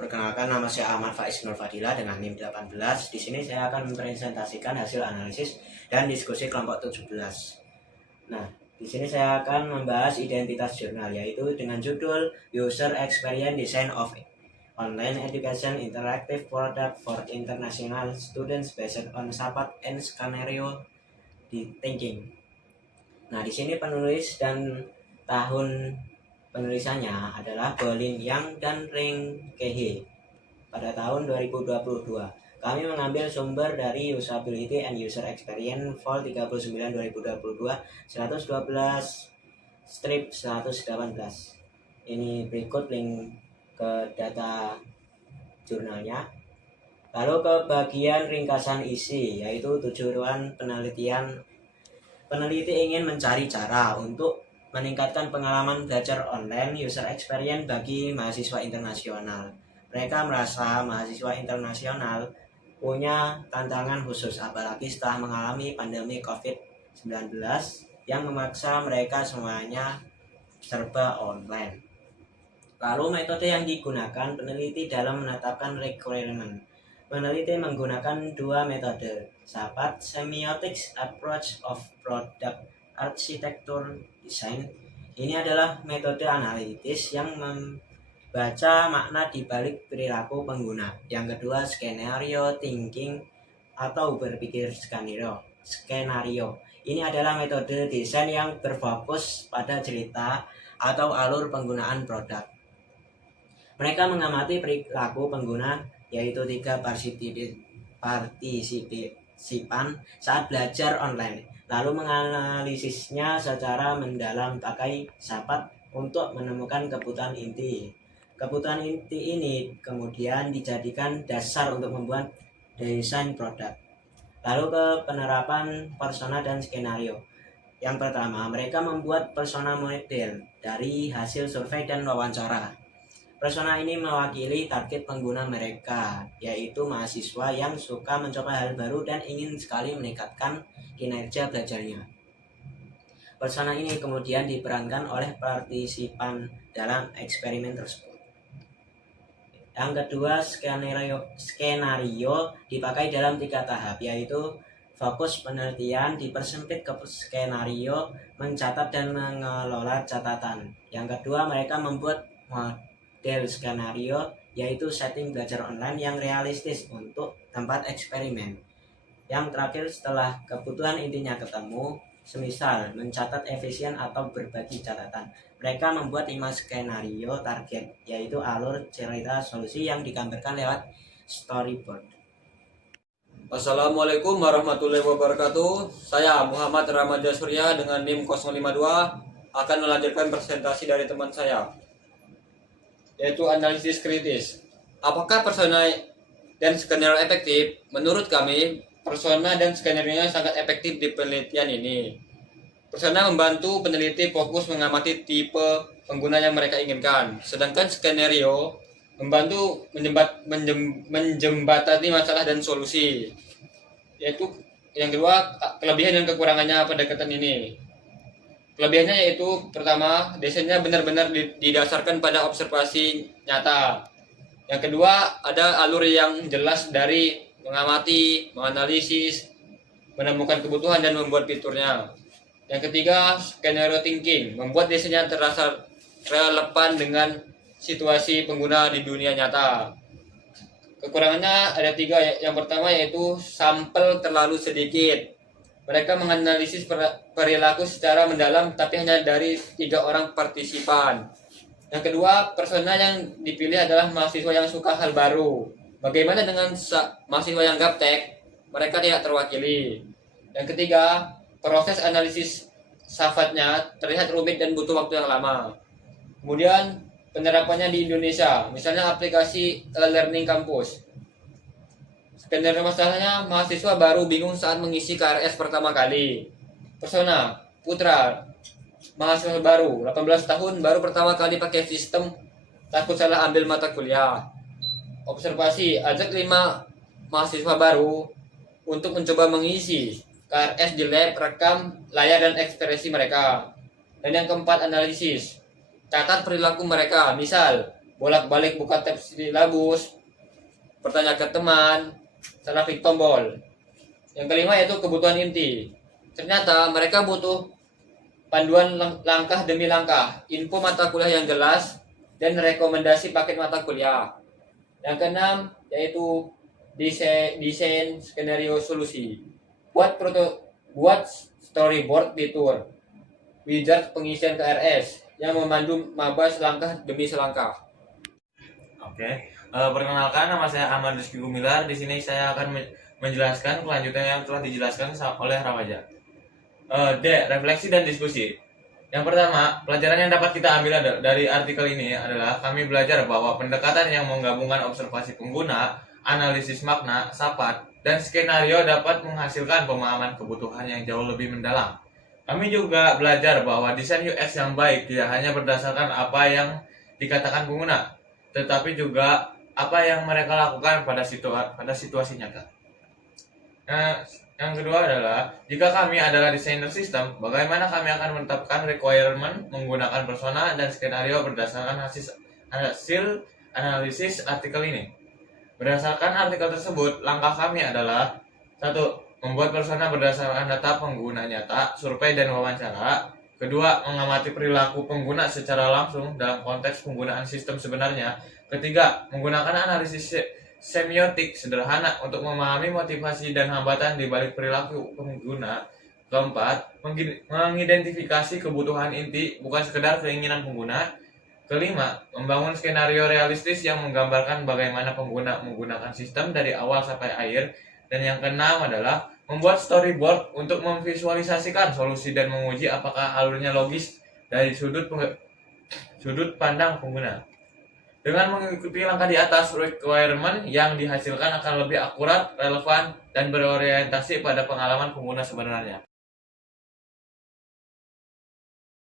Perkenalkan, nama saya Ahmad Faiz Nur Fadila dengan NIM 18. Di sini saya akan mempresentasikan hasil analisis dan diskusi kelompok 17. Nah, di sini saya akan membahas identitas jurnal, yaitu dengan judul User Experience Design of Online Education Interactive Product for International Students Based on SAPAT and Scenario Thinking. Nah, di sini penulis dan tahun penulisannya adalah Bolin Yang dan Ring Kehe pada tahun 2022. Kami mengambil sumber dari Usability and User Experience Vol 39 2022 112 strip 118. Ini berikut link ke data jurnalnya. Lalu ke bagian ringkasan isi, yaitu tujuan penelitian. Peneliti ingin mencari cara untuk meningkatkan pengalaman belajar online user experience bagi mahasiswa internasional. Mereka merasa mahasiswa internasional punya tantangan khusus, apalagi setelah mengalami pandemi COVID-19 yang memaksa mereka semuanya serba online. Lalu metode yang digunakan peneliti dalam menetapkan requirement. Peneliti menggunakan dua metode, SAPAT Semiotics Approach of Product Architecture Design. Ini adalah metode analitis yang membaca makna di balik perilaku pengguna. Yang kedua, skenario thinking atau berpikir skenario. Ini adalah metode desain yang berfokus pada cerita atau alur penggunaan produk. Mereka mengamati perilaku pengguna, yaitu 3 partisipan saat belajar online, lalu menganalisisnya secara mendalam pakai SAPAT untuk menemukan kebutuhan inti. Kebutuhan inti ini kemudian dijadikan dasar untuk membuat desain produk. Lalu ke penerapan persona dan skenario. Yang pertama, mereka membuat persona model dari hasil survei dan wawancara. Persona ini mewakili target pengguna mereka, yaitu mahasiswa yang suka mencoba hal baru dan ingin sekali meningkatkan kinerja belajarnya. Persona ini kemudian diperankan oleh partisipan dalam eksperimen tersebut. Yang kedua, skenario dipakai dalam 3 tahap, yaitu fokus penelitian, dipersempit ke skenario, mencatat dan mengelola catatan. Yang kedua, mereka membuat model skenario, yaitu setting belajar online yang realistis untuk tempat eksperimen. Yang terakhir, setelah kebutuhan intinya ketemu, semisal mencatat efisien atau berbagi catatan, mereka membuat 5 skenario target, yaitu alur cerita solusi yang digambarkan lewat storyboard. Assalamualaikum warahmatullahi wabarakatuh. Saya Muhammad Ramadhan Surya dengan NIM 052 akan melanjutkan presentasi dari teman saya, yaitu analisis kritis. Apakah persona dan skenario efektif? Menurut kami, persona dan skenario sangat efektif di penelitian ini. Persona membantu peneliti fokus mengamati tipe pengguna yang mereka inginkan, sedangkan skenario membantu menjembatani masalah dan solusi. Yaitu yang kedua, kelebihan dan kekurangannya pendekatan ini. Kelebihannya yaitu pertama, desainnya benar-benar didasarkan pada observasi nyata. Yang kedua, ada alur yang jelas dari mengamati, menganalisis, menemukan kebutuhan dan membuat fiturnya. Yang ketiga, scenario thinking, membuat desainnya terasa relevan dengan situasi pengguna di dunia nyata. Kekurangannya ada 3. Yang pertama yaitu sampel terlalu sedikit. Mereka menganalisis perilaku secara mendalam tapi hanya dari 3 orang partisipan. Yang kedua, persona yang dipilih adalah mahasiswa yang suka hal baru. Bagaimana dengan mahasiswa yang gaptek? Mereka tidak terwakili. Yang ketiga, proses analisis SAPAT-nya terlihat rumit dan butuh waktu yang lama. Kemudian penerapannya di Indonesia, misalnya aplikasi e-learning kampus. Skenario masalahnya, mahasiswa baru bingung saat mengisi KRS pertama kali. Persona, putra, mahasiswa baru, 18 tahun, baru pertama kali pakai sistem, takut salah ambil mata kuliah. Observasi, ajak 5 mahasiswa baru untuk mencoba mengisi KRS di lab, rekam layar dan ekspresi mereka. Dan yang keempat, analisis. Catat perilaku mereka, misal bolak-balik buka tab silabus, bertanya ke teman, salah klik tombol. Yang kelima yaitu kebutuhan inti. Ternyata mereka butuh panduan langkah demi langkah, info mata kuliah yang jelas, dan rekomendasi paket mata kuliah. Yang keenam yaitu desain skenario solusi. Buat storyboard di tour, wizard pengisian KRS yang memandu maba selangkah demi selangkah. Oke, perkenalkan nama saya Ahmad Rizky Gumilar. Di sini saya akan menjelaskan kelanjutan yang telah dijelaskan oleh Rawaja. D. Refleksi dan diskusi. Yang pertama, pelajaran yang dapat kita ambil dari artikel ini adalah kami belajar bahwa pendekatan yang menggabungkan observasi pengguna, analisis makna, sapat, dan skenario dapat menghasilkan pemahaman kebutuhan yang jauh lebih mendalam. Kami juga belajar bahwa desain UX yang baik tidak hanya berdasarkan apa yang dikatakan pengguna, tetapi juga apa yang mereka lakukan pada situasi nyata. Nah, yang kedua adalah, jika kami adalah desainer sistem, bagaimana kami akan menetapkan requirement menggunakan persona dan skenario berdasarkan hasil analisis artikel ini. Berdasarkan artikel tersebut, langkah kami adalah 1. Membuat persona berdasarkan data pengguna nyata, survei dan wawancara. Kedua, mengamati perilaku pengguna secara langsung dalam konteks penggunaan sistem sebenarnya. Ketiga, menggunakan analisis semiotik sederhana untuk memahami motivasi dan hambatan di balik perilaku pengguna. Keempat, mengidentifikasi kebutuhan inti bukan sekedar keinginan pengguna. Kelima, membangun skenario realistis yang menggambarkan bagaimana pengguna menggunakan sistem dari awal sampai akhir. Dan yang keenam adalah membuat storyboard untuk memvisualisasikan solusi dan menguji apakah alurnya logis dari sudut pandang pengguna. Dengan mengikuti langkah di atas, requirement yang dihasilkan akan lebih akurat, relevan, dan berorientasi pada pengalaman pengguna sebenarnya.